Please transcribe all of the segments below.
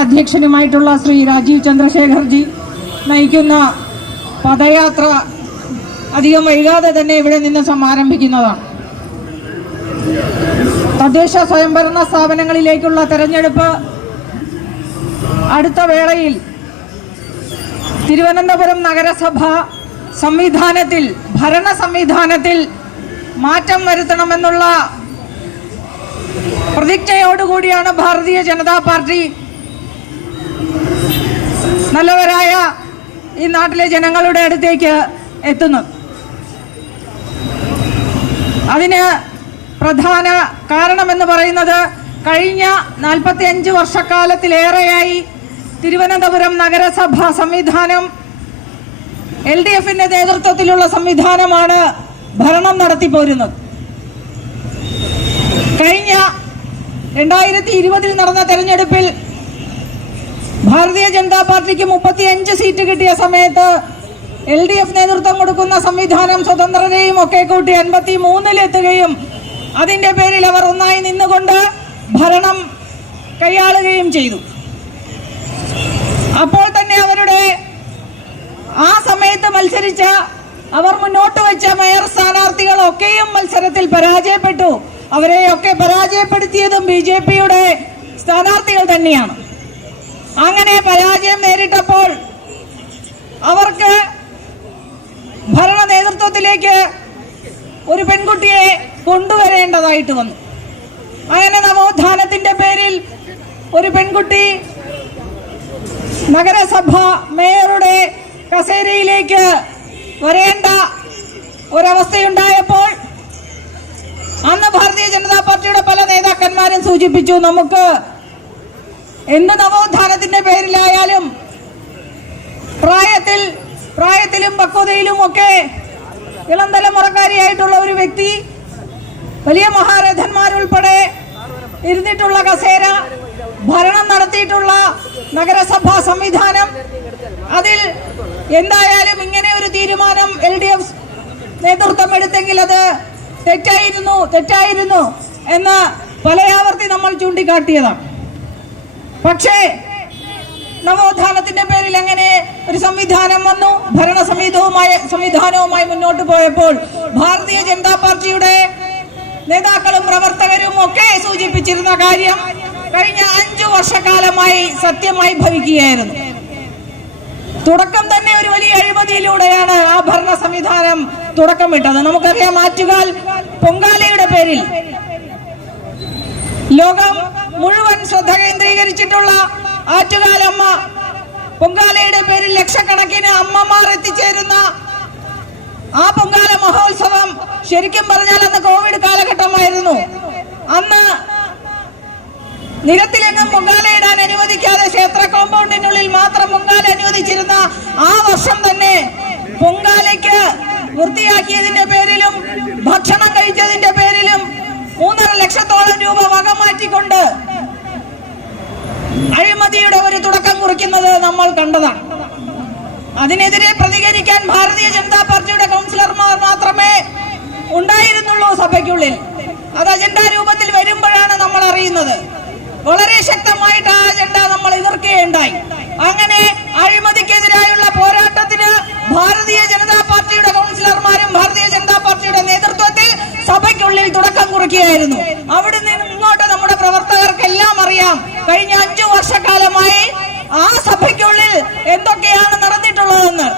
അധ്യക്ഷനുമായിട്ടുള്ള ശ്രീ രാജീവ് ചന്ദ്രശേഖർജി നയിക്കുന്ന പദയാത്ര അധികം വൈകാതെ തന്നെ ഇവിടെ നിന്ന് സമാരംഭിക്കുന്നതാണ്. തദ്ദേശ സ്വയംഭരണ സ്ഥാപനങ്ങളിലേക്കുള്ള തെരഞ്ഞെടുപ്പ് അടുത്ത വേളയിൽ തിരുവനന്തപുരം നഗരസഭ സംവിധാനത്തിൽ ഭരണ സംവിധാനത്തിൽ മാറ്റം വരുത്തണമെന്നുള്ള പ്രതിജ്ഞയോടുകൂടിയാണ് ഭാരതീയ ജനതാ പാർട്ടി നല്ലവരായ ഈ നാട്ടിലെ ജനങ്ങളുടെ അടുത്തേക്ക് എത്തുന്നത്. അതിന് പ്രധാന കാരണമെന്ന് പറയുന്നത് കഴിഞ്ഞ നാൽപ്പത്തി അഞ്ച് വർഷക്കാലത്തിലേറെയായി തിരുവനന്തപുരം നഗരസഭ സംവിധാനം എൽ ഡി എഫിന്റെ നേതൃത്വത്തിലുള്ള സംവിധാനമാണ് ഭരണം നടത്തിപ്പോരുന്നത്. കഴിഞ്ഞ രണ്ടായിരത്തി ഇരുപതിൽ നടന്ന തെരഞ്ഞെടുപ്പിൽ ഭാരതീയ ജനതാ പാർട്ടിക്ക് മുപ്പത്തിയഞ്ച് സീറ്റ് കിട്ടിയ സമയത്ത് എൽ ഡി എഫ് നേതൃത്വം കൊടുക്കുന്ന സംവിധാനം സ്വതന്ത്രരെയും ഒക്കെ കൂട്ടി എൺപത്തി മൂന്നിലെത്തുകയും അതിന്റെ പേരിൽ അവർ ഒന്നായി നിന്നുകൊണ്ട് ഭരണം കൈയാളുകയും ചെയ്തു. അപ്പോൾ തന്നെ അവരുടെ ആ സമയത്ത് മത്സരിച്ച അവർ മുന്നോട്ട് വെച്ച മേയർ സ്ഥാനാർത്ഥികളൊക്കെയും മത്സരത്തിൽ പരാജയപ്പെട്ടു. അവരെയൊക്കെ പരാജയപ്പെടുത്തിയതും ബി ജെ പിയുടെ സ്ഥാനാർത്ഥികൾ തന്നെയാണ്. അങ്ങനെ പരാജയം നേരിട്ടപ്പോൾ അവർക്ക് ഭരണ നേതൃത്വത്തിലേക്ക് ഒരു പെൺകുട്ടിയെ കൊണ്ടുവരേണ്ടതായിട്ട് വന്നു. അങ്ങനെ നവോത്ഥാനത്തിന്റെ പേരിൽ ഒരു പെൺകുട്ടി നഗരസഭ മേയറുടെ കസേരയിലേക്ക് വരേണ്ട ഒരവസ്ഥയുണ്ടായപ്പോൾ അന്ന് ഭാരതീയ ജനതാ പാർട്ടിയുടെ പല നേതാക്കന്മാരും സൂചിപ്പിച്ചു നമുക്ക് എന്ത് നവോത്ഥാനത്തിന്റെ പേരിലായാലും പ്രായത്തിൽ പ്രായത്തിലും പക്വതയിലും ഒക്കെ ഇളം തലമുറക്കാരിയായിട്ടുള്ള ഒരു വ്യക്തി വലിയ മഹാരഥന്മാരുൾപ്പെടെ ഇരുന്നിട്ടുള്ള കസേര ഭരണം നടത്തിയിട്ടുള്ള നഗരസഭാ സംവിധാനം അതിൽ എന്തായാലും ഇങ്ങനെ ഒരു തീരുമാനം എൽ ഡി എഫ് നേതൃത്വം എടുത്തെങ്കിൽ അത് തെറ്റായിരുന്നു തെറ്റായിരുന്നു എന്ന് പലയാവർത്തി നമ്മൾ ചൂണ്ടിക്കാട്ടിയതാണ്. പക്ഷേ നവോത്ഥാനത്തിന്റെ പേരിൽ എങ്ങനെ ഒരു സംവിധാനം വന്നു. ഭരണ സംവിധവുമായി സംവിധാനവുമായി മുന്നോട്ട് പോയപ്പോൾ ഭാരതീയ ജനതാ പാർട്ടിയുടെ നേതാക്കളും പ്രവർത്തകരും ഒക്കെ സൂചിപ്പിച്ചിരുന്ന കാര്യം കഴിഞ്ഞ അഞ്ചു വർഷക്കാലമായി സത്യമായി ഭവിക്കുകയായിരുന്നു. തുടക്കം തന്നെ ഒരു വലിയ അഴിമതിയിലൂടെയാണ് ആ ഭരണ സംവിധാനം തുടക്കമിട്ടത് നമുക്കറിയാം ആറ്റുകാൽ പൊങ്കാലയുടെ പേരിൽ ലോകം മുഴുവൻ ശ്രദ്ധ കേന്ദ്രീകരിച്ചിട്ടുള്ള ആറ്റുകാലമ്മ പൊങ്കാലയുടെ പേരിൽ ലക്ഷക്കണക്കിന് അമ്മമാർ എത്തിച്ചേരുന്ന ആ പൊങ്കാല മഹോത്സവം ശരിക്കും പറഞ്ഞാൽ അന്ന് കോവിഡ് കാലഘട്ടമായിരുന്നു. അന്ന് നിരത്തിലെങ്ങും ഇടാൻ അനുവദിക്കാതെ ക്ഷേത്ര കോമ്പൗണ്ടിനുള്ളിൽ മാത്രം മുങ്കാല അനുവദിച്ചിരുന്ന ആ വർഷം തന്നെ പൊങ്കാലയ്ക്ക് വൃത്തിയാക്കിയതിന്റെ പേരിലും ഭക്ഷണം കഴിച്ചതിന്റെ പേരിലും മൂന്നര ലക്ഷത്തോളം രൂപ വക മാറ്റിക്കൊണ്ട് അഴിമതിയുടെ ഒരു തുടക്കം കുറിക്കുന്നത് നമ്മൾ കണ്ടതാണ്. അതിനെതിരെ പ്രതികരിക്കാൻ ഭാരതീയ ജനതാ പാർട്ടിയുടെ കൗൺസിലർമാർ മാത്രമേ ഉണ്ടായിരുന്നുള്ളൂ സഭയ്ക്കുള്ളിൽ. അത് അജണ്ട രൂപത്തിൽ വരുമ്പോഴാണ് നമ്മൾ അറിയുന്നത്. വളരെ ശക്തമായിട്ട് ആ അജണ്ട നമ്മൾ എതിർക്കുകയുണ്ടായി. അങ്ങനെ അഴിമതിക്കെതിരായുള്ള പോരാട്ടത്തിന് ഭാരതീയ ജനതാ പാർട്ടിയുടെ കൗൺസിലർമാരും ഭാരതീയ ജനതാ പാർട്ടിയുടെ നേതൃത്വത്തിൽ സഭയ്ക്കുള്ളിൽ തുടക്കം കുറിക്കുകയായിരുന്നു. അവിടെ നിന്ന് ഇങ്ങോട്ട് നമ്മുടെ പ്രവർത്തകർക്കെല്ലാം അറിയാം. കഴിഞ്ഞ അഞ്ചു വർഷക്കാലമായി ആ സഭയ്ക്കുള്ളിൽ എന്തൊക്കെയാണ് നടന്നിട്ടുള്ളതെന്ന്.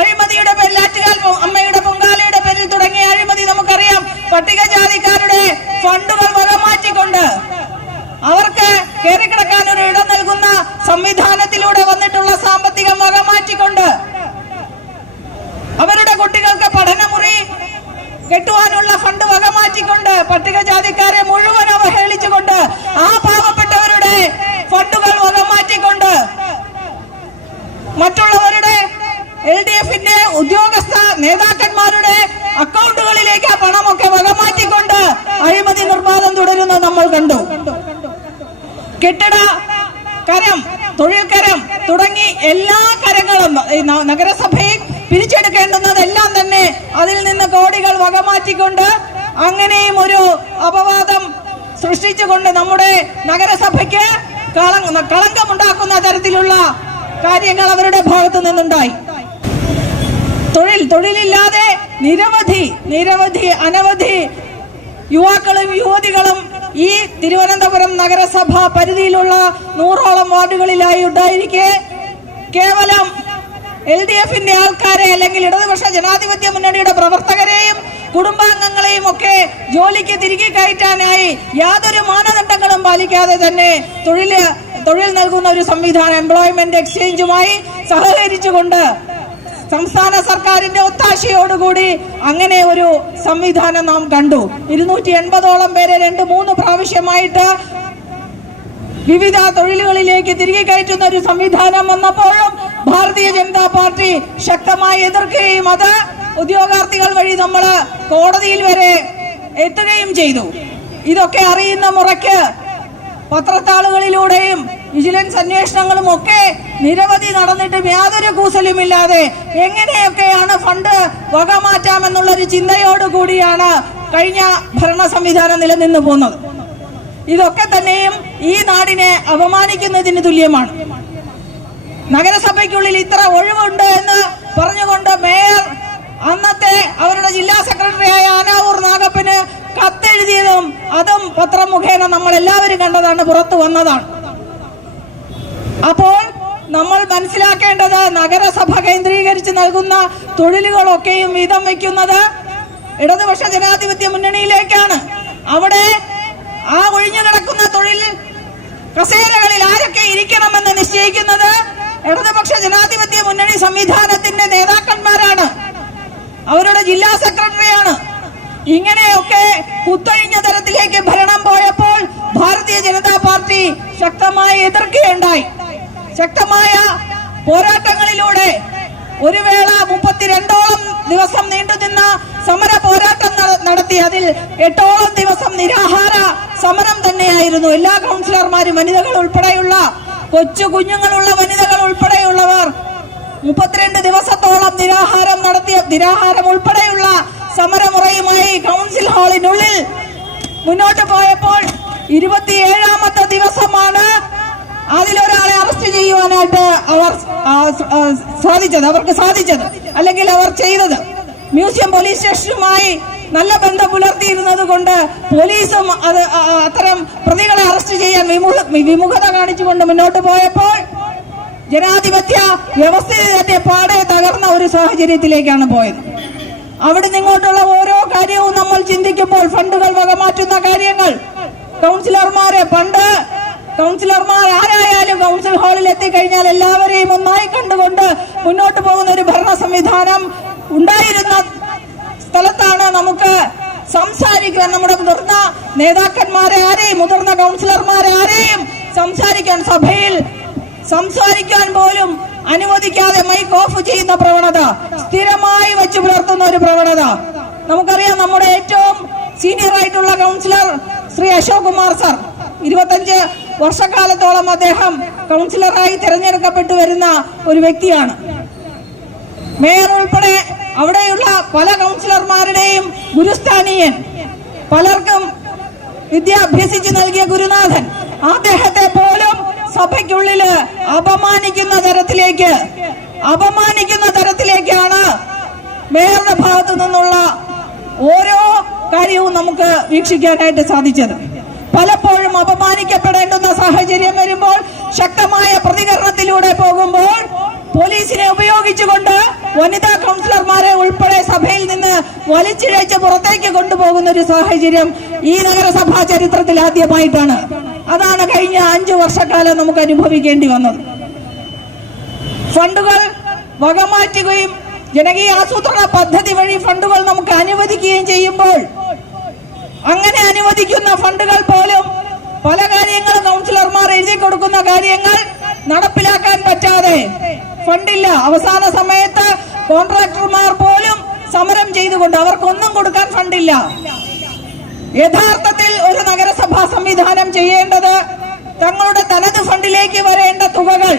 അഴിമതിയുടെ പേരിൽ ആറ്റുകാൽ അമ്മയുടെ പൊങ്കാലയുടെ പേരിൽ തുടങ്ങിയ അഴിമതി നമുക്കറിയാം പട്ടികജാതിക്കാരുടെ ഫണ്ടുകൾ വകമാറ്റിക്കൊണ്ട് അവർക്ക് കയറിക്കിടക്കാൻ ഒരു ഇടം നൽകുന്ന സംവിധാനത്തിലൂടെ വന്നിട്ടുള്ള സാമ്പത്തികം വകമാറ്റിക്കൊണ്ട് അവരുടെ കുട്ടികൾക്ക് പഠനമുറി കെട്ടുവാനുള്ള ഫണ്ട് വകമാറ്റിക്കൊണ്ട് പട്ടികജാതിക്കാരെ മുഴുവൻ അവഹേളിച്ചുകൊണ്ട് ആ പാവപ്പെട്ടവരുടെ ഫണ്ടുകൾ വകമാറ്റിക്കൊണ്ട് മറ്റുള്ളവരുടെ എൽ ഡി എഫിന്റെ ഉദ്യോഗസ്ഥ നേതാക്കന്മാരുടെ അക്കൗണ്ടുകളിലേക്ക് ആ പണമൊക്കെ വകമാറ്റിക്കൊണ്ട് അഴിമതി നിർമ്മാണം തുടരുന്നത് നമ്മൾ കണ്ടു. കെട്ടിട കരം തൊഴിൽ കരം തുടങ്ങി എല്ലാ കരങ്ങളും നഗരസഭയിൽ പിരിച്ചെടുക്കേണ്ടുന്നതെല്ലാം തന്നെ അതിൽ നിന്ന് കോടികൾ വകമാറ്റിക്കൊണ്ട് അങ്ങനെയും ഒരു അപവാദം സൃഷ്ടിച്ചുകൊണ്ട് നമ്മുടെ നഗരസഭയ്ക്ക് കളങ്ക കളങ്കമുണ്ടാക്കുന്ന തരത്തിലുള്ള കാര്യങ്ങൾ അവരുടെ ഭാഗത്തു നിന്നുണ്ടായി തൊഴിൽ തൊഴിലില്ലാതെ നിരവധി നിരവധി അനവധി യുവാക്കളും യുവതികളും ഈ തിരുവനന്തപുരം നഗരസഭ പരിധിയിലുള്ള നൂറോളം വാർഡുകളിലായി ഉണ്ടായിരിക്കെ. കേവലം എൽ ഡി എഫിന്റെ ആൾക്കാരെ അല്ലെങ്കിൽ ഇടതുപക്ഷ ജനാധിപത്യ മുന്നണിയുടെ പ്രവർത്തകരെയും കുടുംബാംഗങ്ങളെയും ഒക്കെ ജോലിക്ക് തിരികെ കയറ്റാനായി യാതൊരു മാനദണ്ഡങ്ങളും പാലിക്കാതെ തന്നെ തൊഴിൽ തൊഴിൽ നൽകുന്ന ഒരു സംവിധാനം എംപ്ലോയ്മെന്റ് എക്സ്ചേഞ്ചുമായി സഹകരിച്ചുകൊണ്ട് സംസ്ഥാന സർക്കാരിന്റെ ഒത്താശയോടുകൂടി അങ്ങനെ ഒരു സംവിധാനം നാം കണ്ടു. ഇരുന്നൂറ്റി എൺപതോളം പേരെ രണ്ട് മൂന്ന് പ്രാവശ്യമായിട്ട് വിവിധ തൊഴിലുകളിലേക്ക് തിരികെ കയറ്റുന്ന ഒരു സംവിധാനം വന്നപ്പോഴും ഭാരതീയ ജനതാ പാർട്ടി ശക്തമായി എതിർക്കുകയും അത് ഉദ്യോഗാർത്ഥികൾ വഴി നമ്മൾ കോടതിയിൽ വരെ എത്തുകയും ചെയ്തു. ഇതൊക്കെ അറിയുന്ന മുറയ്ക്ക് പത്രത്താളുകളിലൂടെയും വിജിലൻസ് അന്വേഷണങ്ങളും ഒക്കെ നിരവധി നടന്നിട്ടും യാതൊരു കൂസലുമില്ലാതെ എങ്ങനെയൊക്കെയാണ് ഫണ്ട് വകമാറ്റാമെന്നുള്ള ഒരു ചിന്തയോടുകൂടിയാണ് കഴിഞ്ഞ ഭരണ സംവിധാനം നിലനിന്നു പോകുന്നത് ഇതൊക്കെ തന്നെയും ഈ നാടിനെ അപമാനിക്കുന്നതിന് തുല്യമാണ്. നഗരസഭയ്ക്കുള്ളിൽ ഇത്ര ഒഴിവുണ്ട് എന്ന് പറഞ്ഞുകൊണ്ട് മേയർ അന്നത്തെ അവരുടെ ജില്ലാ സെക്രട്ടറിയായ ആനാവൂർ നാഗപ്പന് കത്തെഴുതിയതും അതും പത്രം മുഖേന നമ്മൾ എല്ലാവരും കണ്ടതാണ് പുറത്തു വന്നതാണ്. അപ്പോൾ നമ്മൾ മനസ്സിലാക്കേണ്ടത് നഗരസഭ കേന്ദ്രീകരിച്ച് നൽകുന്ന തൊഴിലുകളൊക്കെയും വീതം വയ്ക്കുന്നത് ഇടതുപക്ഷ ജനാധിപത്യ മുന്നണിയിലേക്കാണ്. അവിടെ ആ ഒഴിഞ്ഞു കിടക്കുന്ന തൊഴിൽ കസേരകളിൽ ആരൊക്കെ ഇരിക്കണമെന്ന് നിശ്ചയിക്കുന്നത് ഇടതുപക്ഷ ജനാധിപത്യ മുന്നണി സംവിധാനത്തിന്റെ നേതാക്കന്മാരാണ്. അവരുടെ ജില്ലാ സെക്രട്ടറിയാണ്. ഇങ്ങനെയൊക്കെ കുത്തൊഴിഞ്ഞ തരത്തിലേക്ക് ഭരണം പോയപ്പോൾ ഭാരതീയ ജനതാ പാർട്ടി ശക്തമായി എതിർക്കുകയുണ്ടായി. ശക്തമായ പോരാട്ടങ്ങളിലൂടെ ഒരു വേള മുപ്പത്തിരണ്ടോളം ദിവസം നീണ്ടുനിന്ന സമര പോരാട്ടം നടത്തി അതിൽ എട്ടോളം ദിവസം നിരാഹാര സമരം തന്നെയായിരുന്നു. എല്ലാ കൗൺസിലർമാരും വനിതകൾ ഉൾപ്പെടെയുള്ള കൊച്ചു കുഞ്ഞുങ്ങളുള്ള വനിതകൾ ഉൾപ്പെടെയുള്ളവർ മുപ്പത്തിരണ്ട് ദിവസത്തോളം നിരാഹാരം നടത്തിയ നിരാഹാരം ഉൾപ്പെടെയുള്ള സമരമുറയുമായി കൗൺസിൽ ഹാളിനുള്ളിൽ മുന്നോട്ട് പോയപ്പോൾ ഇരുപത്തിയേഴാമത്തെ ദിവസമാണ് അതിലൊരാളെ അറസ്റ്റ് ചെയ്യുവാനായിട്ട് അവർ ആ, ആ, സാധിച്ചത് അവർക്ക് സാധിച്ചത് അല്ലെങ്കിൽ അവർ ചെയ്തത്. മ്യൂസിയം പോലീസ് സ്റ്റേഷനുമായി നല്ല ബന്ധം പുലർത്തിയിരുന്നത് കൊണ്ട് പോലീസും അത് അത്തരം പ്രതികളെ അറസ്റ്റ് ചെയ്യാൻ വിമുഖ വിമുഖത കാണിച്ചുകൊണ്ട് മുന്നോട്ട് പോയപ്പോൾ ജനാധിപത്യ വ്യവസ്ഥയിൽ പാടെ തകർന്ന ഒരു സാഹചര്യത്തിലേക്കാണ് പോയത്. അവിടെ നിങ്ങോട്ടുള്ള ഓരോ കാര്യവും നമ്മൾ ചിന്തിക്കുമ്പോൾ ഫണ്ടുകൾ വകമാറ്റുന്ന കാര്യങ്ങൾ. കൗൺസിലർമാരെ പണ്ട് കൗൺസിലർമാർ ആരായാലും കൗൺസിൽ ഹാളിൽ എത്തിക്കഴിഞ്ഞാൽ എല്ലാവരെയും ഒന്നായി കണ്ടുകൊണ്ട് മുന്നോട്ട് പോകുന്ന ഒരു ഭരണ സംവിധാനം ഉണ്ടായിരുന്ന സ്ഥലത്താണ് നമുക്ക് സംസാരിക്കാൻ നമ്മുടെ മുതിർന്ന നേതാക്കന്മാരെ ആരെയും മുതിർന്ന കൗൺസിലർമാരെ ആരെയും സംസാരിക്കാൻ സഭയിൽ സംസാരിക്കാൻ പോലും അനുവദിക്കാതെ മൈക്ക് ഓഫ് ചെയ്യുന്ന പ്രവണത സ്ഥിരമായി വെച്ച് പുലർത്തുന്ന ഒരു പ്രവണത. നമുക്കറിയാം നമ്മുടെ ഏറ്റവും സീനിയർ ആയിട്ടുള്ള കൗൺസിലർ ശ്രീ അശോക് കുമാർ സർ ഇരുപത്തഞ്ച് വർഷക്കാലത്തോളം അദ്ദേഹം കൗൺസിലറായി തിരഞ്ഞെടുക്കപ്പെട്ടു വരുന്ന ഒരു വ്യക്തിയാണ്. മേയർ ഉൾപ്പെടെ അവിടെയുള്ള പല കൗൺസിലർമാരുടെയും ഗുരുസ്ഥാനീയൻ പലർക്കും വിദ്യ അഭ്യസിച്ചു നൽകിയ ഗുരുനാഥൻ അദ്ദേഹത്തെ പോലും സഭയ്ക്കുള്ളിൽ അപമാനിക്കുന്ന തരത്തിലേക്ക് അപമാനിക്കുന്ന തരത്തിലേക്കാണ് മേയറുടെ ഭാഗത്തു നിന്നുള്ള ഓരോ കാര്യവും നമുക്ക് വീക്ഷിക്കാനായിട്ട് സാധിച്ചത്. പലപ്പോഴും അപമാനിക്കപ്പെടേണ്ടുന്ന സാഹചര്യം വരുമ്പോൾ ശക്തമായ പ്രതികരണത്തിലൂടെ പോകുമ്പോൾ പോലീസിനെ ഉപയോഗിച്ചുകൊണ്ട് വനിതാ കൗൺസിലർമാരെ ഉൾപ്പെടെ സഭയിൽ നിന്ന് വലിച്ചിഴച്ച് പുറത്തേക്ക് കൊണ്ടുപോകുന്ന ഒരു സാഹചര്യം ഈ നഗരസഭാ ചരിത്രത്തിൽ ആദ്യമായിട്ടാണ്. അതാണ് കഴിഞ്ഞ അഞ്ചു വർഷക്കാലം നമുക്ക് അനുഭവിക്കേണ്ടി വന്നത്. ഫണ്ടുകൾ വകമാറ്റുകയും ജനകീയ ആസൂത്രണ പദ്ധതി വഴി ഫണ്ടുകൾ നമുക്ക് അനുവദിക്കുകയും ചെയ്യുമ്പോൾ അനുവദിക്കുന്ന ഫണ്ടുകൾ പോലും പല കാര്യങ്ങളും കൗൺസിലർമാർ എഴുതി കൊടുക്കുന്ന കാര്യങ്ങൾ നടപ്പിലാക്കാൻ പറ്റാതെ ഫണ്ടില്ല. അവസാന സമയത്ത് കോൺട്രാക്ടർമാർ പോലും സമരം ചെയ്തുകൊണ്ട് അവർക്കൊന്നും കൊടുക്കാൻ ഫണ്ടില്ല. യഥാർത്ഥത്തിൽ ഒരു നഗരസഭാ സംവിധാനം ചെയ്യേണ്ടത് തങ്ങളുടെ തനത് ഫണ്ടിലേക്ക് വരേണ്ട തുകകൾ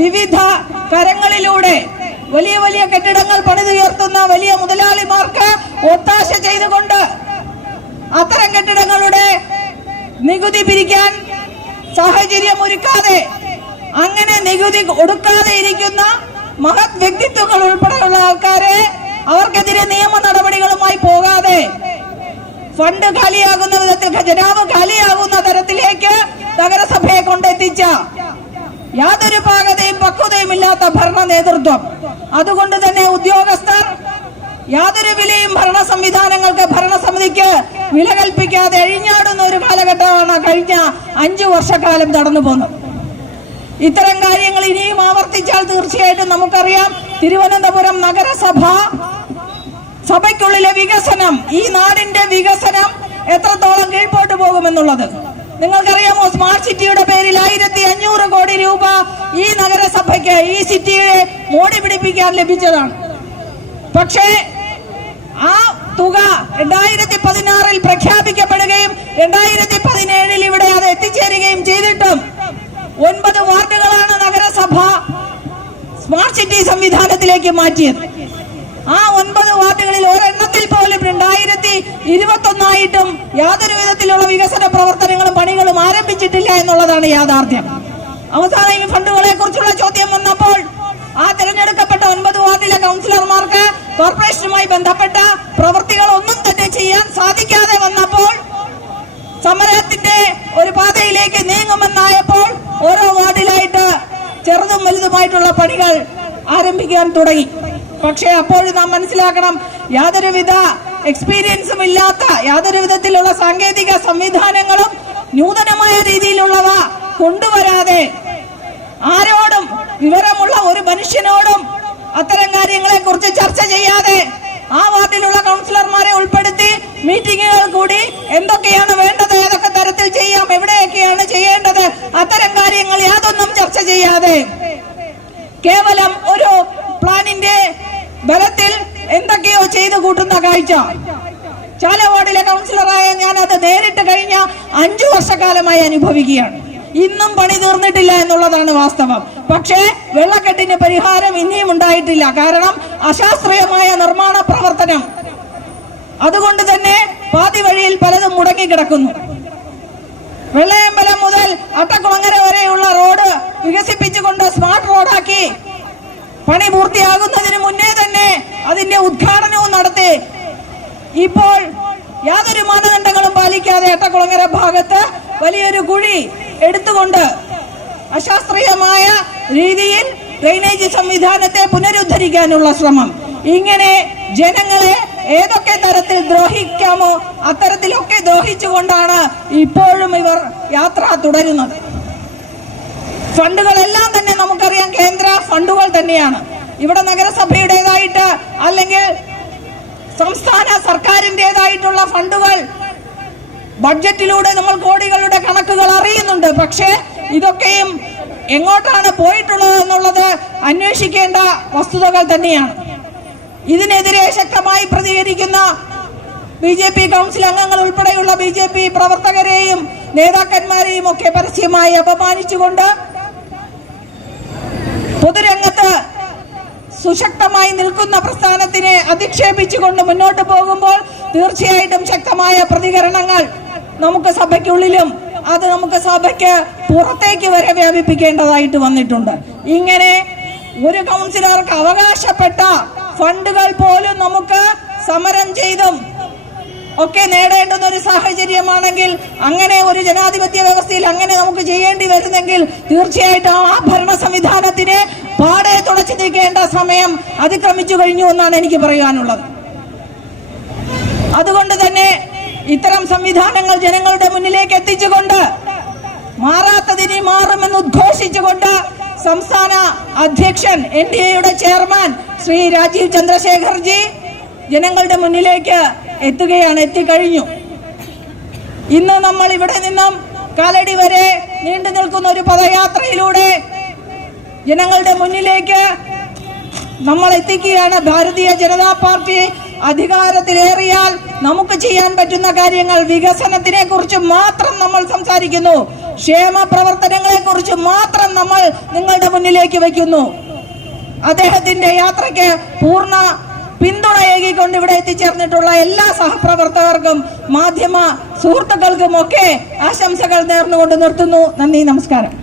വിവിധ കരങ്ങളിലൂടെ വലിയ വലിയ കെട്ടിടങ്ങൾ പണിതുയർത്തുന്ന വലിയ മുതലാളിമാർക്ക് ഒത്താശ ചെയ്തുകൊണ്ട് അത്തരം കെട്ടിടങ്ങളുടെ നികുതി പിരിക്കാൻ സാഹചര്യം ഒരുക്കാതെ അങ്ങനെ നികുതി കൊടുക്കാതെ ഇരിക്കുന്ന മഹത് വ്യക്തിത്വങ്ങൾ ഉൾപ്പെടെയുള്ള ആൾക്കാരെ അവർക്കെതിരെ നിയമ നടപടികളുമായി പോകാതെ ഫണ്ട് കാലിയാകുന്ന വിധത്തിൽ ഖജനാവ് കാലിയാകുന്ന തരത്തിലേക്ക് നഗരസഭയെ കൊണ്ടെത്തിച്ച യാതൊരു പാകതയും പക്വതയും ഇല്ലാത്ത ഭരണ നേതൃത്വം. അതുകൊണ്ട് തന്നെ ഉദ്യോഗസ്ഥർ യാതൊരു വിലയും ഭരണ സംവിധാനങ്ങൾക്ക് ഭരണസമിതിക്ക് വില കൽപ്പിക്കാതെ അഴിഞ്ഞാടുന്ന ഒരു കാലഘട്ടമാണ് കഴിഞ്ഞ അഞ്ചു വർഷക്കാലം നടന്നു പോകുന്നത്. ഇത്തരം കാര്യങ്ങൾ ഇനിയും ആവർത്തിച്ചാൽ തീർച്ചയായിട്ടും നമുക്കറിയാം തിരുവനന്തപുരം നഗരസഭ സഭയ്ക്കുള്ളിലെ വികസനം ഈ നാടിന്റെ വികസനം എത്രത്തോളം കീഴ്പോട്ട് പോകുമെന്നുള്ളത്. നിങ്ങൾക്കറിയാമോ സ്മാർട്ട് സിറ്റിയുടെ പേരിൽ ആയിരത്തി അഞ്ഞൂറ് കോടി രൂപ ഈ നഗരസഭയ്ക്ക് ഈ സിറ്റിയെ മോടി പിടിപ്പിക്കാൻ ലഭിച്ചതാണ്. പക്ഷേ ആ തുക രണ്ടായിരത്തി പതിനാറിൽ പ്രഖ്യാപിക്കപ്പെടുകയും രണ്ടായിരത്തി പതിനേഴിൽ ഇവിടെ അത് എത്തിച്ചേരുകയും ചെയ്തിട്ടും ഒൻപത് വാർഡുകളാണ് നഗരസഭ സ്മാർട്ട് സിറ്റി സംവിധാനത്തിലേക്ക് മാറ്റിയത്. ആ ഒൻപത് വാർഡുകളിൽ ഒരെണ്ണത്തിൽ പോലും രണ്ടായിരത്തി ഇരുപത്തി ഒന്നായിട്ടും യാതൊരു വിധത്തിലുള്ള വികസന പ്രവർത്തനങ്ങളും പണികളും ആരംഭിച്ചിട്ടില്ല എന്നുള്ളതാണ് യാഥാർത്ഥ്യം. അവസാനം ഈ ഫണ്ടുകളെ കുറിച്ചുള്ള ചോദ്യം വന്നപ്പോൾ ആ തിരഞ്ഞെടുക്കപ്പെട്ട ഒൻപത് വാർഡിലെ കോർപ്പറേഷനുമായി ബന്ധപ്പെട്ട പ്രവൃത്തികൾ ഒന്നും തന്നെ ചെയ്യാൻ സാധിക്കാതെ വന്നപ്പോൾ സമരത്തിന്റെ ഒരു പാതയിലേക്ക് നീങ്ങുമെന്നായപ്പോൾ ഓരോ വാർഡിലായിട്ട് ചെറുതും വലുതുമായിട്ടുള്ള പണികൾ ആരംഭിക്കാൻ തുടങ്ങി. പക്ഷേ അപ്പോഴും നാം മനസ്സിലാക്കണം യാതൊരുവിധ എക്സ്പീരിയൻസും ഇല്ലാത്ത യാതൊരു വിധത്തിലുള്ള സാങ്കേതിക സംവിധാനങ്ങളും നൂതനമായ രീതിയിലുള്ളവ കൊണ്ടുവരാതെ ആരോടും വിവരമുള്ള ഒരു മനുഷ്യനോടും അത്തരം കാര്യങ്ങളെ കുറിച്ച് ചർച്ച ചെയ്യാതെ ആ വാർഡിലുള്ള കൗൺസിലർമാരെ ഉൾപ്പെടുത്തി മീറ്റിങ്ങുകൾ കൂടി. എന്തൊക്കെയാണ് വേണ്ടത്? ഏതൊക്കെ തരത്തിൽ ചെയ്യാം? എവിടെയൊക്കെയാണ് ചെയ്യേണ്ടത്? അത്തരം കാര്യങ്ങൾ യാതൊന്നും ചർച്ച ചെയ്യാതെ. കേവലം ഒരു പ്ലാനിന്റെ ബലത്തിൽ എന്തൊക്കെയോ ചെയ്തു കൂട്ടുന്ന കാഴ്ച. ചാല വാർഡിലെ കൗൺസിലറായ ഞാൻ അത് നേരിട്ട് കഴിഞ്ഞ അഞ്ചു വർഷക്കാലമായി അനുഭവിക്കുകയാണ്. ഇന്നും പണി തീർന്നിട്ടില്ല എന്നുള്ളതാണ് വാസ്തവം. പക്ഷേ വെള്ളക്കെട്ടിന് പരിഹാരം ഇനിയും ഉണ്ടായിട്ടില്ല. കാരണം അശാസ്ത്രീയമായ നിർമ്മാണ പ്രവർത്തനം. അതുകൊണ്ട് തന്നെ പാതി വഴിയിൽ പലതും മുടങ്ങിക്കിടക്കുന്നു. വെള്ളയമ്പലം മുതൽ അട്ടക്കുളങ്ങര വരെയുള്ള റോഡ് വികസിപ്പിച്ചുകൊണ്ട് സ്മാർട്ട് റോഡാക്കി. പണി പൂർത്തിയാകുന്നതിന് മുന്നേ തന്നെ അതിന്റെ ഉദ്ഘാടനവും നടത്തി. ഇപ്പോൾ യാതൊരു മാനദണ്ഡങ്ങളും പാലിക്കാതെ അട്ടക്കുളങ്ങര ഭാഗത്ത് വലിയൊരു കുഴി എടുത്തുകൊണ്ട് അശാസ്ത്രീയമായ രീതിയിൽ ഡ്രെയിനേജ് സംവിധാനത്തെ പുനരുദ്ധരിക്കാനുള്ള ശ്രമം. ഇങ്ങനെ ജനങ്ങളെ ഏതൊക്കെ തരത്തിൽ ദ്രോഹിക്കാമോ അത്തരത്തിലൊക്കെ ദ്രോഹിച്ചുകൊണ്ടാണ് ഇപ്പോഴും ഇവർ യാത്ര തുടരുന്നത്. ഫണ്ടുകളെല്ലാം തന്നെ നമുക്കറിയാം കേന്ദ്ര ഫണ്ടുകൾ തന്നെയാണ്. ഇവിടെ നഗരസഭയുടേതായിട്ട് അല്ലെങ്കിൽ സംസ്ഥാന സർക്കാരിന്റെതായിട്ടുള്ള ഫണ്ടുകൾ ബഡ്ജറ്റിലൂടെ നമ്മൾ കോടികളുടെ കണക്കുകൾ അറിയുന്നുണ്ട്. പക്ഷേ ഇതൊക്കെയും എങ്ങോട്ടാണ് പോയിട്ടുള്ളത് എന്നുള്ളത് അന്വേഷിക്കേണ്ട വസ്തുതകൾ തന്നെയാണ്. ഇതിനെതിരെ ശക്തമായി പ്രതികരിക്കുന്ന ബി ജെ പി കൗൺസിൽ അംഗങ്ങൾ ഉൾപ്പെടെയുള്ള ബി ജെ പി പ്രവർത്തകരെയും നേതാക്കന്മാരെയും ഒക്കെ പരസ്യമായി അപമാനിച്ചുകൊണ്ട് പൊതുരംഗത്ത് സുശക്തമായി നിൽക്കുന്ന പ്രസ്ഥാനത്തിനെ അധിക്ഷേപിച്ചുകൊണ്ട് മുന്നോട്ട് പോകുമ്പോൾ തീർച്ചയായിട്ടും ശക്തമായ പ്രതികരണങ്ങൾ നമുക്ക് സഭയ്ക്കുള്ളിലും അത് നമുക്ക് സഭയ്ക്ക് പുറത്തേക്ക് വരെ വ്യാപിപ്പിക്കേണ്ടതായിട്ട് വന്നിട്ടുണ്ട്. ഇങ്ങനെ ഒരു കൗൺസിലർക്ക് അവകാശപ്പെട്ട ഫണ്ടുകൾ പോലും നമുക്ക് സമരം ചെയ്തും ഒക്കെ നേടേണ്ടുന്ന ഒരു സാഹചര്യമാണെങ്കിൽ അങ്ങനെ ഒരു ജനാധിപത്യ വ്യവസ്ഥയിൽ അങ്ങനെ നമുക്ക് ചെയ്യേണ്ടി വരുന്നെങ്കിൽ തീർച്ചയായിട്ടും ആ ഭരണ സംവിധാനത്തിനെ പാടെ തുടച്ചു നീക്കേണ്ട സമയം അതിക്രമിച്ചു കഴിഞ്ഞു എന്നാണ് എനിക്ക് പറയാനുള്ളത്. അതുകൊണ്ട് തന്നെ ഇത്തരം സംവിധാനങ്ങൾ ജനങ്ങളുടെ മുന്നിലേക്ക് എത്തിച്ചുകൊണ്ട് മാറാത്തതിനി മാറുമെന്ന് ഉദ്ഘോഷിച്ചുകൊണ്ട് സംസ്ഥാന അധ്യക്ഷൻ എൻ ഡി എയുടെ ചെയർമാൻ ശ്രീ രാജീവ് ചന്ദ്രശേഖർജി ജനങ്ങളുടെ മുന്നിലേക്ക് എത്തുകയാണ് എത്തിക്കഴിഞ്ഞു. ഇന്ന് നമ്മൾ ഇവിടെ നിന്നും കാലടി വരെ നീണ്ടു നിൽക്കുന്ന ഒരു പദയാത്രയിലൂടെ ജനങ്ങളുടെ മുന്നിലേക്ക് നമ്മൾ എത്തിക്കുകയാണ്. ഭാരതീയ ജനതാ പാർട്ടി അധികാരത്തിലേറിയാൽ നമുക്ക് ചെയ്യാൻ പറ്റുന്ന കാര്യങ്ങൾ വികസനത്തിനെ കുറിച്ച് മാത്രം നമ്മൾ സംസാരിക്കുന്നു. ക്ഷേമ പ്രവർത്തനങ്ങളെ കുറിച്ച് മാത്രം നമ്മൾ നിങ്ങളുടെ മുന്നിലേക്ക് വയ്ക്കുന്നു. അദ്ദേഹത്തിന്റെ യാത്രയ്ക്ക് പൂർണ പിന്തുണ ഏകിക്കൊണ്ട് ഇവിടെ എത്തിച്ചേർന്നിട്ടുള്ള എല്ലാ സഹപ്രവർത്തകർക്കും മാധ്യമ സുഹൃത്തുക്കൾക്കും ഒക്കെ ആശംസകൾ നേർന്നുകൊണ്ട് നിർത്തുന്നു. നന്ദി നമസ്കാരം.